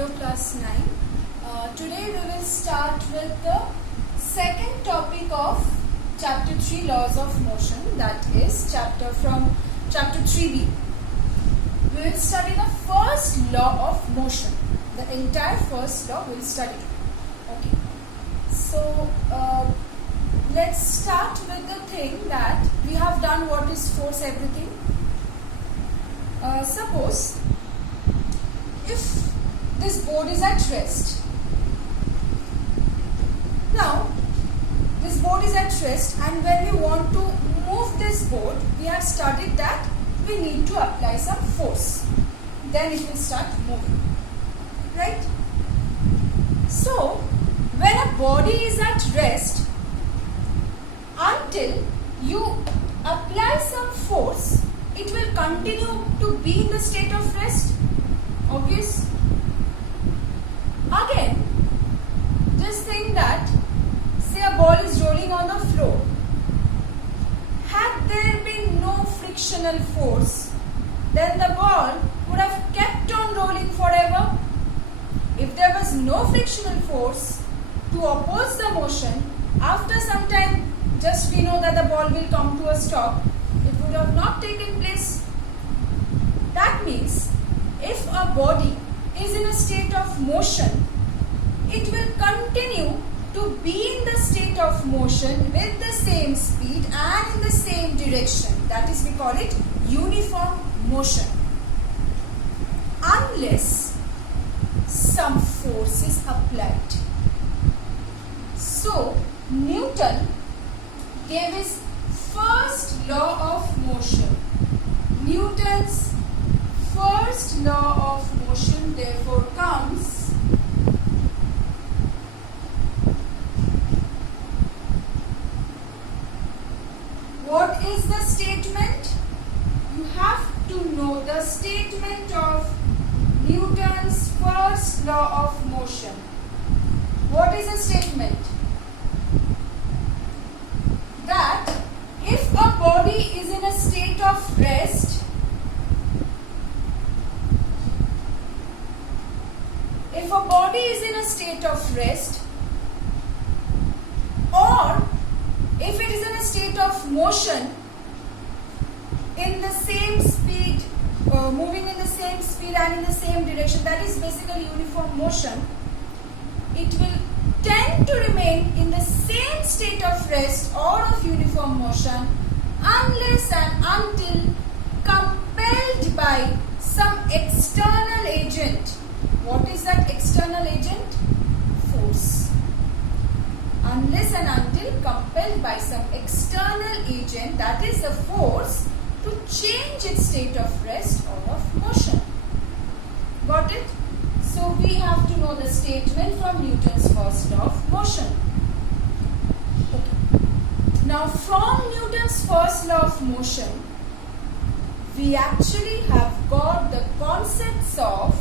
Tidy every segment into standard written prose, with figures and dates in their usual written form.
Hello class 9. Today we will start with the second topic of chapter 3 laws of motion, that is chapter 3b. We will study the first law of motion. The entire first law we will study. Okay. So let's start with the thing that we have done what is force everything. Suppose if this board is at rest. Now this board is at rest, and when we want to move this board, we have studied that we need to apply some force. Then it will start moving. Right? So when a body is at rest, until you apply some force, it will continue to be in the state of rest. Obvious? Again, just think that, say a ball is rolling on the floor. Had there been no frictional force, then the ball would have kept on rolling forever. If there was no frictional force to oppose the motion, after some time, just we know that the ball will come to a stop. It would have not taken place. That means, if a body is in a state of motion, it will continue to be in the state of motion with the same speed and in the same direction. That is, we call it uniform motion, unless some force is applied. So Newton gave his first law of motion. Newton's first law of motion therefore comes what is the statement? You have to know the statement of Newton's first law of motion. What is the statement? That if a body is in a state of rest, or if it is in a state of motion in the same speed, moving in the same speed and in the same direction, that is basically uniform motion, it will tend to remain in the same state of rest or of uniform motion unless and until compelled by some external agent. What is that external agent? Force. Unless and until compelled by some external agent, that is the force, to change its state of rest or of motion. Got it? So we have to know the statement from Newton's first law of motion. Okay. Now from Newton's first law of motion, we actually have got the concepts of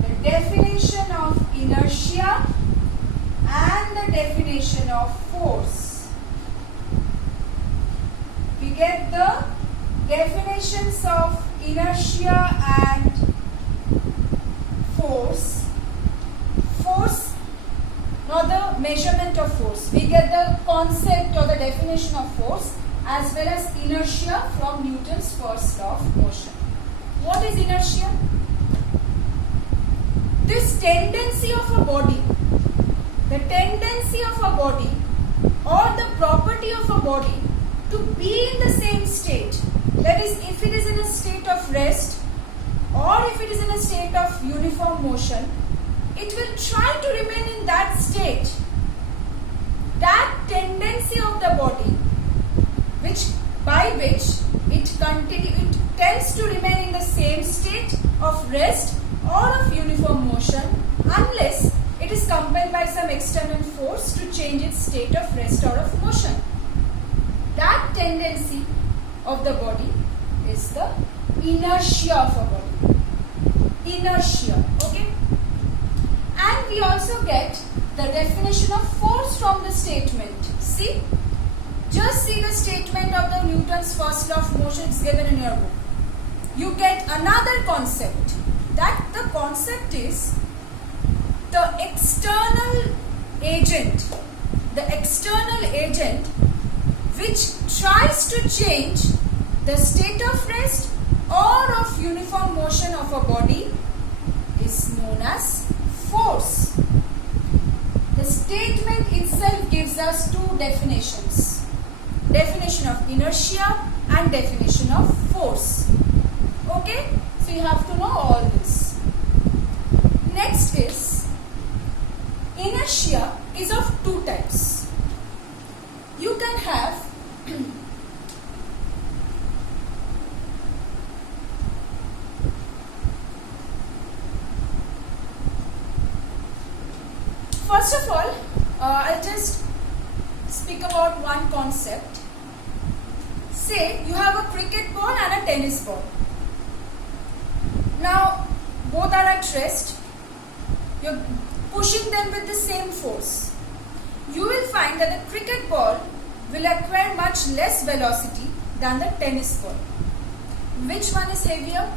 the definition of inertia and the definition of force. We get the definitions of inertia and force. Force, not the measurement of force. We get the concept or the definition of force as well as inertia from Newton's first law of motion. What is inertia? This tendency of a body, the tendency of a body or the property of a body to be in the same state. That is, if it is in a state of rest or if it is in a state of uniform motion, it will try to remain in that state. That tendency of the body, by which it tends to remain in the same state of rest or of uniform motion unless it is compelled by some external force to change its state of rest or of motion. That tendency of the body is the inertia of a body. Inertia, okay? And we also get the definition of force from the statement. See? Just see the statement of the Newton's first law of motion is given in your book. you get another concept. That the concept is the external agent. The external agent which tries to change the state of rest or of uniform motion of a body is known as force. The statement itself gives us two definitions. Definition of inertia and definition of force. Okay? So you have to know all this. Next is, inertia is of two types. You can have first of all, I'll just speak about one concept. Say you have a cricket ball and a tennis ball. Now both are at rest. You're pushing them with the same force. You will find that the cricket ball will acquire much less velocity than the tennis ball. Which one is heavier?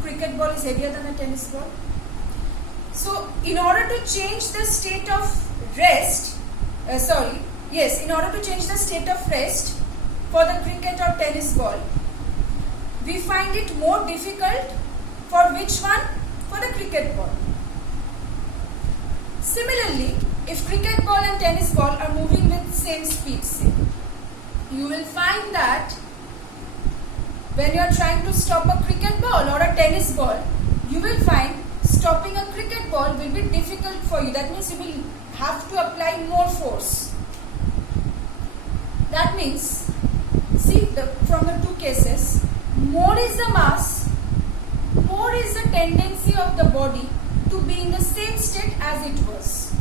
Cricket ball is heavier than a tennis ball. So, in order to change the state of rest, in order to change the state of rest for the cricket or tennis ball, we find it more difficult for which one? For the cricket ball. Similarly, if cricket ball and tennis ball are moving with same speed, say, you will find that when you are trying to stop a cricket ball or a tennis ball, you will find stopping a cricket ball will be difficult for you. That means you will have to apply more force. That means, see, from the two cases, more is the mass, more is the tendency of the body to be in the same state as it was.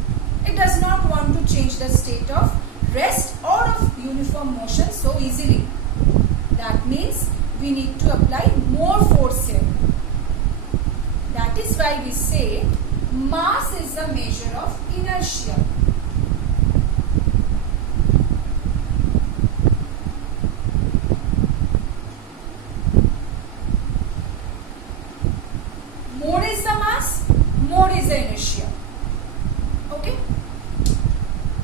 It does not want to change the state of rest or of uniform motion so easily. That means we need to apply more force here. That is why we say mass is the measure of inertia. More is the mass, more is the inertia. Okay?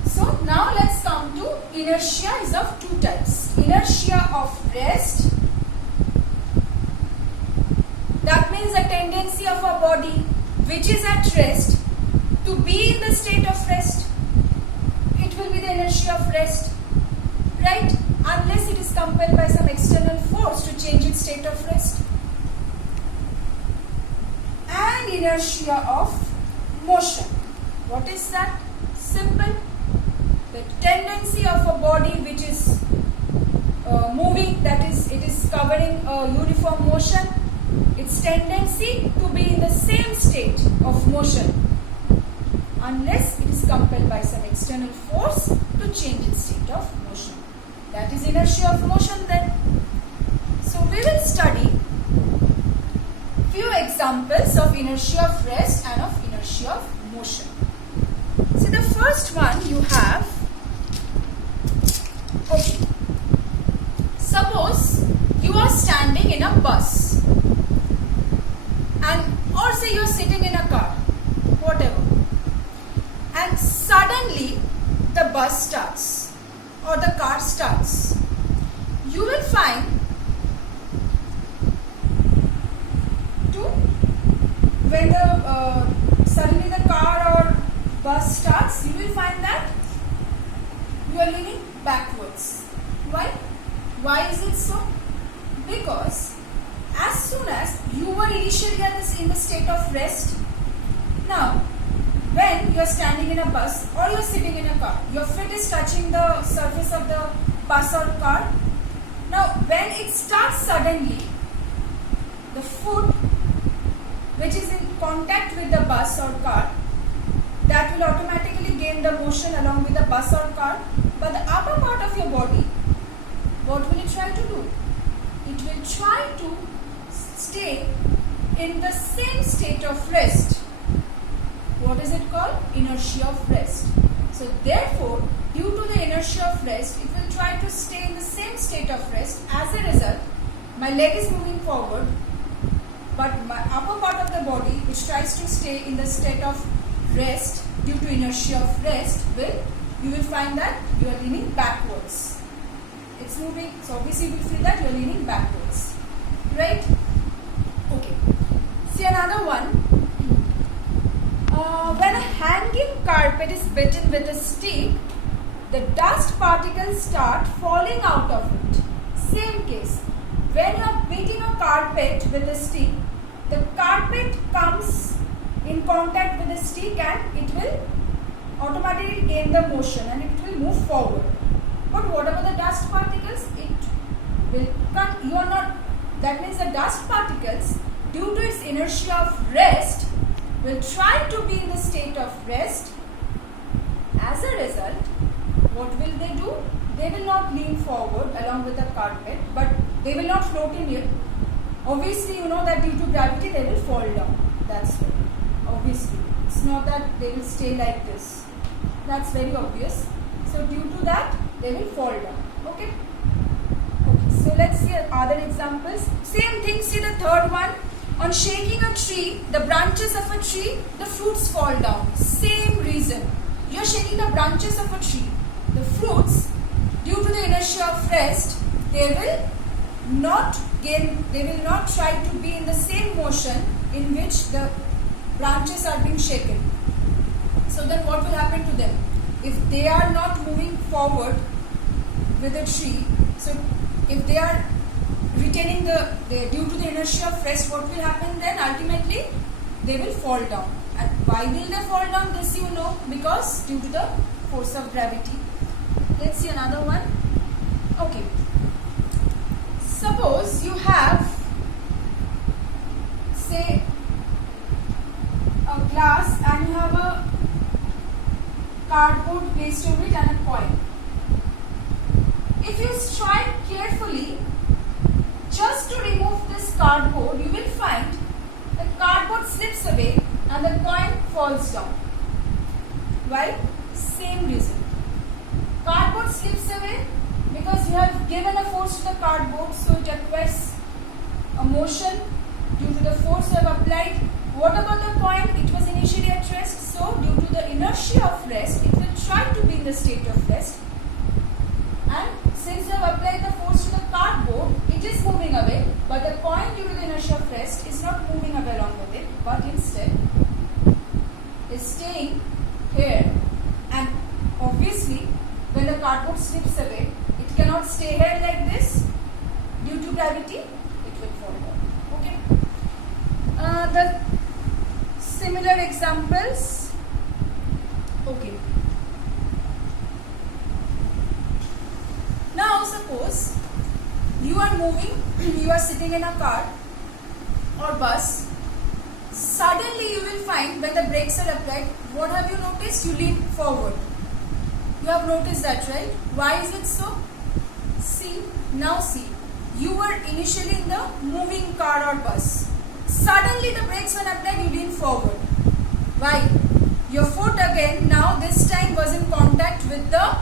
So now let's come to inertia is of two types. Inertia of rest. That means a tendency of a body which is at rest to be in the state of rest. It will be the inertia of rest, right? Unless it is compelled by some external force to change its state of rest. And inertia of motion. What is that? Simple. The tendency of a body which is moving, that is, it is covering a uniform motion. Its tendency to be in the same state of motion unless it is compelled by some external force to change its state of motion. That is inertia of motion then. So we will study few examples of inertia of rest and of inertia of motion. So the first one you have, okay, suppose you are standing in a bus and or say you are sitting in a car, whatever, and suddenly the bus starts or the car starts. You will find when suddenly the car or bus starts, you will find that you are leaning backwards. Why? Why is it so? Because as soon as you were initially in the state of rest, now when you are standing in a bus or you are sitting in a car, your feet is touching the surface of the bus or car. Now when it starts suddenly, the foot which is in contact with the bus or car, that will automatically gain the motion along with the bus or car. But the upper part of your body, what will it try to do? It will try to stay in the same state of rest. What is it called? Inertia of rest. So therefore, due to the inertia of rest, it will try to stay in the same state of rest. As a result, my leg is moving forward, but my upper part of the body, which tries to stay in the state of rest due to inertia of rest, you will find that you are leaning backwards. It's moving, so obviously you will feel that you are leaning backwards, right? Okay. See another one. When a hanging carpet is beaten with a stick, the dust particles start falling out of it. Same case. When you are beating a carpet with a stick, the carpet comes in contact with the stick and it will automatically gain the motion and it will move forward. But what about the dust particles? It will come. You are not. That means the dust particles, due to its inertia of rest, will try to be in the state of rest. As a result, what will they do? They will not lean forward along with the carpet, but they will not float in it. Obviously, you know that due to gravity, they will fall down. That's it. Obviously, it's not that they will stay like this. That's very obvious. So, due to that, they will fall down. Okay. Okay. So, let's see other examples. Same thing. See the third one. On shaking a tree, the branches of a tree, the fruits fall down. Same reason. You are shaking the branches of a tree. The fruits, due to the inertia of rest, they will not try to be in the same motion in which the branches are being shaken. So then what will happen to them? If they are not moving forward with the tree, so if they are retaining due to the inertia of rest, what will happen then? Ultimately, they will fall down. And why will they fall down? This you know, because due to the force of gravity. Let's see another one. Okay. Suppose you have, say, a glass and you have a cardboard placed over it and a coin. If you strike carefully, just to remove this cardboard, you will find the cardboard slips away and the coin falls down. Why? Same reason. Cardboard slips away because you have given a force to the cardboard, so it acquires a motion due to the force you have applied. What about the coin? It was initially at rest, so due to the inertia of rest, it will try to be in the state of rest. And since you have applied the force to the cardboard, it is moving away, but the coin due to the inertia of rest is not moving away along with it, but instead is staying here. And obviously, when the cardboard slips away, it cannot stay here like this. Due to gravity, it will fall down. Okay. The similar examples. Okay. Now suppose you are moving, you are sitting in a car or bus. Suddenly you will find when the brakes are applied, what have you noticed? You lean forward. You have noticed that, right? Why is it so? See, you were initially in the moving car or bus. Suddenly the brakes were applied, you lean forward. Why? Your foot again now this time was in contact with the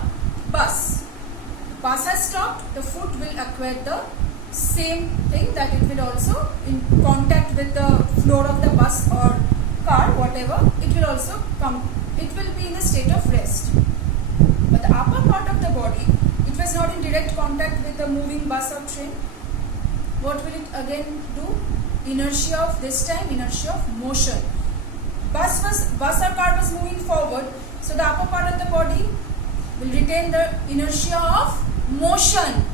bus. The bus has stopped, the foot will acquire the same thing, that it will also in contact with the floor of the bus or car, whatever, it will also come, it will be in a state of rest. But the upper part of the body, it was not in direct contact with the moving bus or train. What will it again do? Inertia of, this time inertia of motion. Bus or car was moving forward, so the upper part of the body will retain the inertia of motion.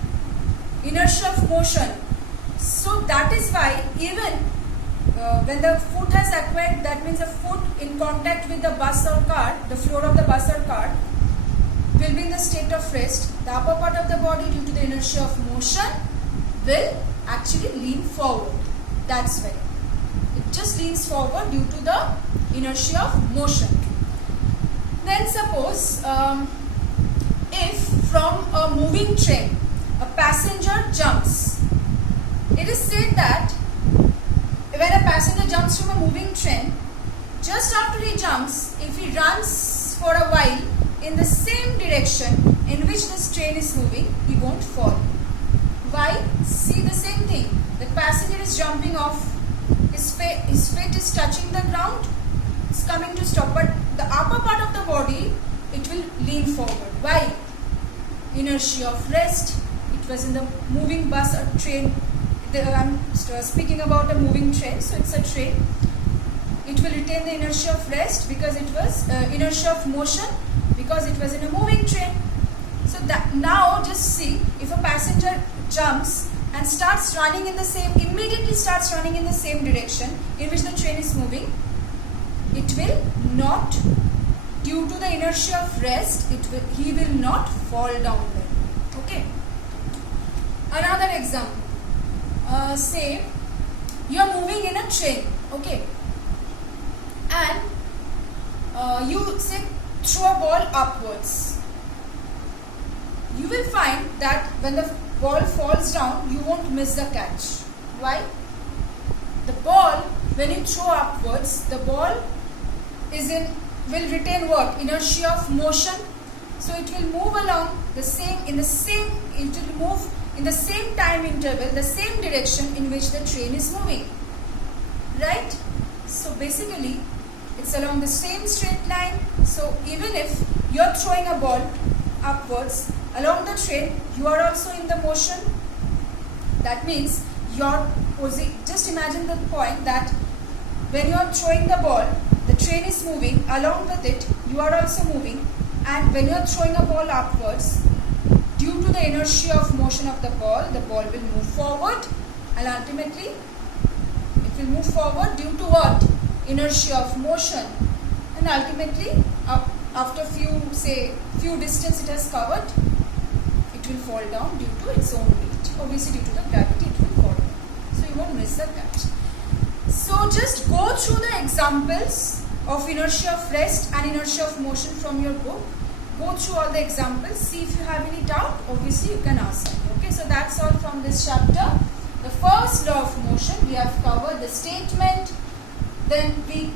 Inertia of motion. So that is why even when the foot has acquired, that means the foot in contact with the bus or car, the floor of the bus or car, will be in the state of rest. The upper part of the body, due to the inertia of motion, will actually lean forward. That's why. It just leans forward due to the inertia of motion. Then suppose if from a moving train a passenger jumps. It is said that when a passenger jumps from a moving train, just after he jumps, if he runs for a while in the same direction in which this train is moving, he won't fall. Why? See the same thing. The passenger is jumping off. His feet is touching the ground. It's coming to stop. But the upper part of the body, it will lean forward. Why? Inertia of rest. It was in the moving bus or train. I'm speaking about a moving train. So it's a train. It will retain the inertia of rest because it was inertia of motion because it was in a moving train. So that now just see, if a passenger jumps and starts running in the same, immediately starts running in the same direction in which the train is moving, it will not, due to the inertia of rest, he will not fall down there. Okay. Another example. Say you are moving in a train. Okay. And you say throw a ball upwards. You will find that when the ball falls down, you won't miss the catch. Why? The ball, when you throw upwards, the ball will retain what? Inertia of motion. So it will move along it will move in the same time interval, the same direction in which the train is moving. Right? So basically, it's along the same straight line. So even if you're throwing a ball upwards along the train, you are also in the motion. That means just imagine the point that when you are throwing the ball, the train is moving, along with it you are also moving, and when you are throwing a ball upwards, due to the inertia of motion of the ball will move forward, and ultimately it will move forward due to what? Inertia of motion, and ultimately after few distance it has covered, it will fall down due to its own weight. Obviously due to the gravity it will fall down. So you won't miss the catch. So just go through the examples of inertia of rest and inertia of motion from your book. Go through all the examples. See if you have any doubt. Obviously you can ask me. Okay, so that's all from this chapter. The first law of motion, we have covered the statement. Then we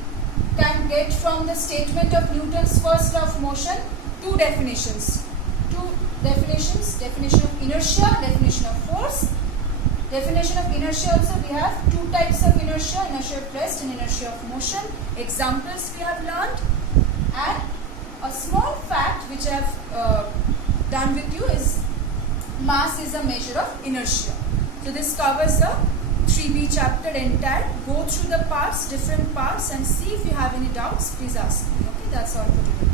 can get from the statement of Newton's first law of motion two definitions. Definition of inertia, definition of force. Definition of inertia also, we have two types of inertia of rest and inertia of motion. Examples we have learned, and a small fact which I have done with you is mass is a measure of inertia. So this covers the 3B chapter entire. Go through the parts, different parts, and see if you have any doubts, please ask me. Okay, that's all for today.